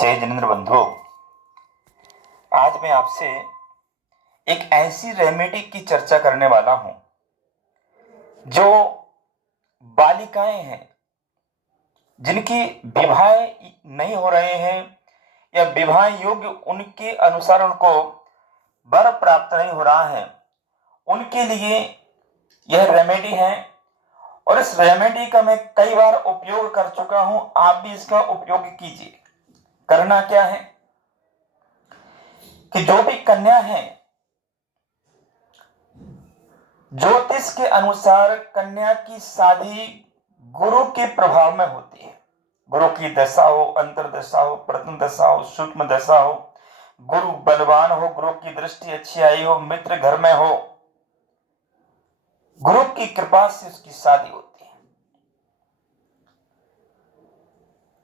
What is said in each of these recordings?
जय जिनेंद्र बंधु। आज मैं आपसे एक ऐसी रेमेडी की चर्चा करने वाला हूं जो बालिकाएं हैं जिनकी विवाह नहीं हो रहे हैं या विवाह योग्य उनके अनुसार उनको वर प्राप्त नहीं हो रहा है, उनके लिए यह रेमेडी है। और इस रेमेडी का मैं कई बार उपयोग कर चुका हूं, आप भी इसका उपयोग कीजिए। करना क्या है कि जो भी कन्या है, ज्योतिष के अनुसार कन्या की शादी गुरु के प्रभाव में होती है। गुरु की दशा हो, अंतरदशा हो, प्रथम दशा हो, सूक्ष्म दशा हो, गुरु बलवान हो, गुरु की दृष्टि अच्छी आई हो, मित्र घर में हो, गुरु की कृपा से उसकी शादी होती है।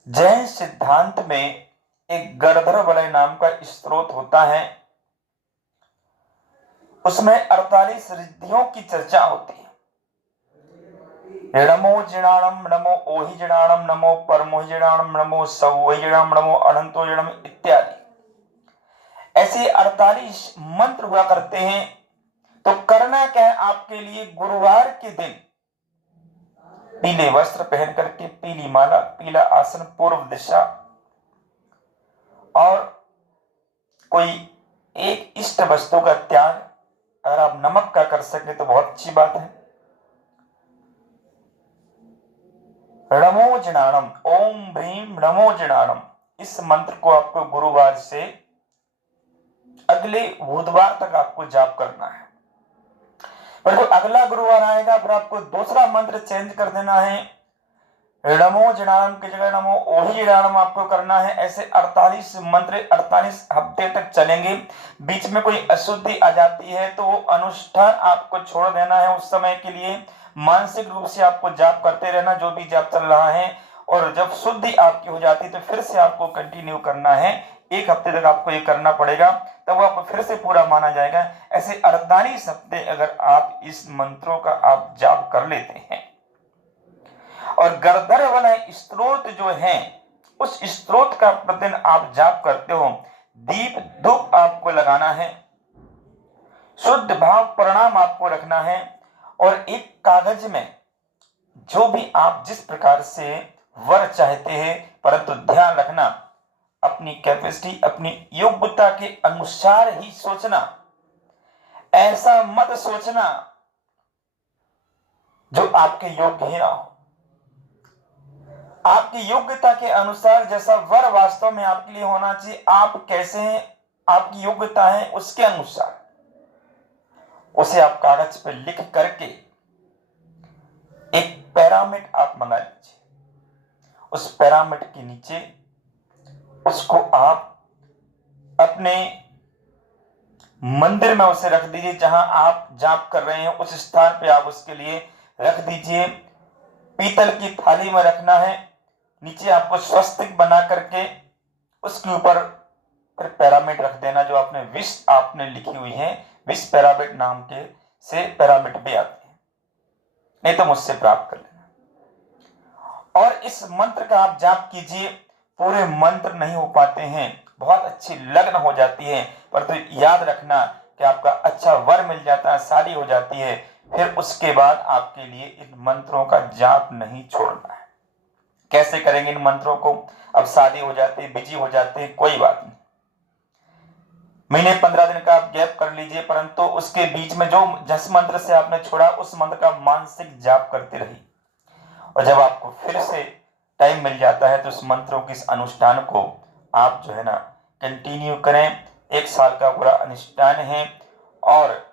जैन सिद्धांत में एक गणधर वलय नाम का स्त्रोत होता है, उसमें 48 रिद्धियों की चर्चा होती है। नमो जिणाणम, नमो ओहि जिणाणम, नमो परमोहि जिणाणम, नमो सवोहि जिणाणम, नमो अनंतो जिणाणम इत्यादि ऐसे 48 मंत्र हुआ करते हैं। तो करना क्या है आपके लिए, गुरुवार के दिन पीले वस्त्र पहन करके, पीली माला, पीला आसन, पूर्व दिशा, और कोई एक इष्ट वस्तु का त्याग, अगर आप नमक का कर सके तो बहुत अच्छी बात है। नमो जिणाणम, ओम भ्रीम नमो जिणाणम, इस मंत्र को आपको गुरुवार से अगले बुधवार तक आपको जाप करना है। पर जो अगला गुरुवार आएगा फिर आपको दूसरा मंत्र चेंज कर देना है। नमो जिणाणम की जगह नमो ओहि जिणाणम आपको करना है। ऐसे 48 मंत्र 48 हफ्ते तक चलेंगे। बीच में कोई अशुद्धि आ जाती है तो अनुष्ठान आपको छोड़ देना है उस समय के लिए। मानसिक रूप से आपको जाप करते रहना, जो भी जाप चल रहा है, और जब शुद्धि आपकी हो जाती तो फिर से आपको कंटिन्यू करना है। 1 हफ्ते तक आपको ये करना पड़ेगा, तब आपको फिर से पूरा माना जाएगा। ऐसे 48 हफ्ते अगर आप इस मंत्रों का आप जाप कर लेते हैं और गणधर वलय स्त्रोत जो है उस स्त्रोत का प्रतिदिन आप जाप करते हो, दीप धूप आपको लगाना है, शुद्ध भाव प्रणाम आपको रखना है, और एक कागज में जो भी आप जिस प्रकार से वर चाहते हैं, परंतु ध्यान रखना अपनी कैपेसिटी, अपनी योग्यता के अनुसार ही सोचना। ऐसा मत सोचना जो आपके योग्य ही ना हो। आपकी योग्यता के अनुसार जैसा वर वास्तव में आपके लिए होना चाहिए, आप कैसे हैं, आपकी योग्यता है उसके अनुसार उसे आप कागज पर लिख करके एक पिरामिड आप मंगा लीजिए। उस पिरामिड के नीचे उसको आप अपने मंदिर में उसे रख दीजिए, जहां आप जाप कर रहे हैं उस स्थान पे आप उसके लिए रख दीजिए। पीतल की थाली में रखना है। नीचे आपको स्वस्तिक बना करके उसके ऊपर फिर पिरामिड रख देना, जो आपने विश आपने लिखी हुई है, विश पिरामिड नाम के से पिरामिड भी आती है, नहीं तो मुझसे प्राप्त कर लेना। और इस मंत्र का आप जाप कीजिए। पूरे मंत्र नहीं हो पाते हैं, बहुत अच्छी लगन हो जाती है, परंतु तो याद रखना कि आपका अच्छा वर मिल जाता है, शादी हो जाती है। फिर उसके बाद आपके लिए इन मंत्रों का जाप नहीं छोड़ना है। कैसे करेंगे इन मंत्रों को? अब शादी हो जाती है, बिजी हो जाते हैं, कोई बात नहीं, महीने 15 दिन का आप गैप कर लीजिए, परंतु उसके बीच में जो जिस मंत्र से आपने छोड़ा उस मंत्र का मानसिक जाप करते रहिए। और जब आपको फिर से टाइम मिल जाता है तो उस मंत्रों के इस अनुष्ठान को आप जो है ना कंटिन्यू करें। 1 साल का पूरा अनुष्ठान है, और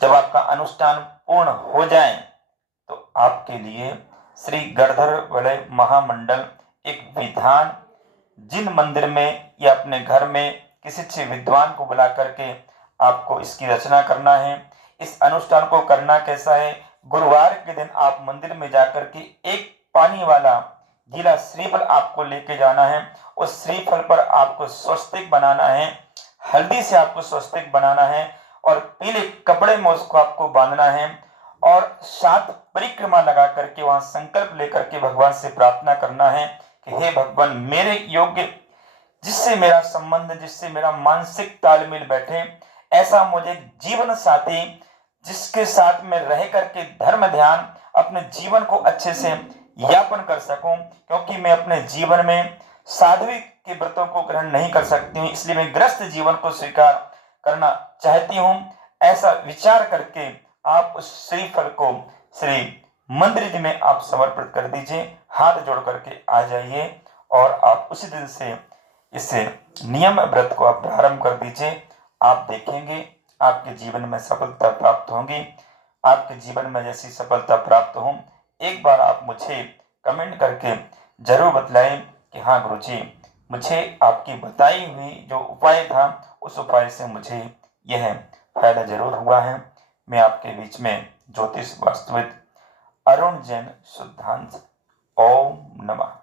जब आपका अनुष्ठान पूर्ण हो जाए तो आपके लिए श्री गणधर वलय महामंडल एक विधान, जिन मंदिर में या अपने घर में किसी अच्छे विद्वान को बुला करके आपको इसकी रचना करना है। इस अनुष्ठान को करना कैसा है? गुरुवार के दिन आप मंदिर में जाकर के एक पानी वाला गीला श्रीफल आपको लेके जाना है। उस श्रीफल पर आपको स्वस्तिक बनाना है, हल्दी से आपको स्वस्तिक बनाना है, और पीले कपड़े में उसको आपको बांधना है, और 7 परिक्रमा लगा करके वहां संकल्प लेकर के भगवान से प्रार्थना करना है कि हे भगवान, मेरे योग्य जिससे मेरा संबंध, जिससे मेरा मानसिक तालमेल बैठे, ऐसा मुझे जीवन साथी जिसके साथ में रह करके धर्म ध्यान अपने जीवन को अच्छे से यापन कर सकूं, क्योंकि मैं अपने जीवन में साध्वी के व्रतों को ग्रहण नहीं कर सकती हूँ, इसलिए मैं ग्रस्त जीवन को स्वीकार करना चाहती हूँ। ऐसा विचार करके आप उस श्रीफल को श्री मंदिर जी में आप समर्पित कर दीजिए, हाथ जोड़ करके आ जाइए और आप उसी दिन से इस नियम व्रत को आप प्रारंभ कर दीजिए। आप देखेंगे आपके जीवन में सफलता प्राप्त होगी। आपके जीवन में जैसी सफलता प्राप्त हो, एक बार आप मुझे कमेंट करके जरूर बतलाएं कि हाँ गुरुजी, मुझे आपकी बताई हुई जो उपाय था उस उपाय से मुझे यह फायदा जरूर हुआ है। मैं आपके बीच में ज्योतिष वास्तविक अरुण जैन शुद्धांश। ओम नमः।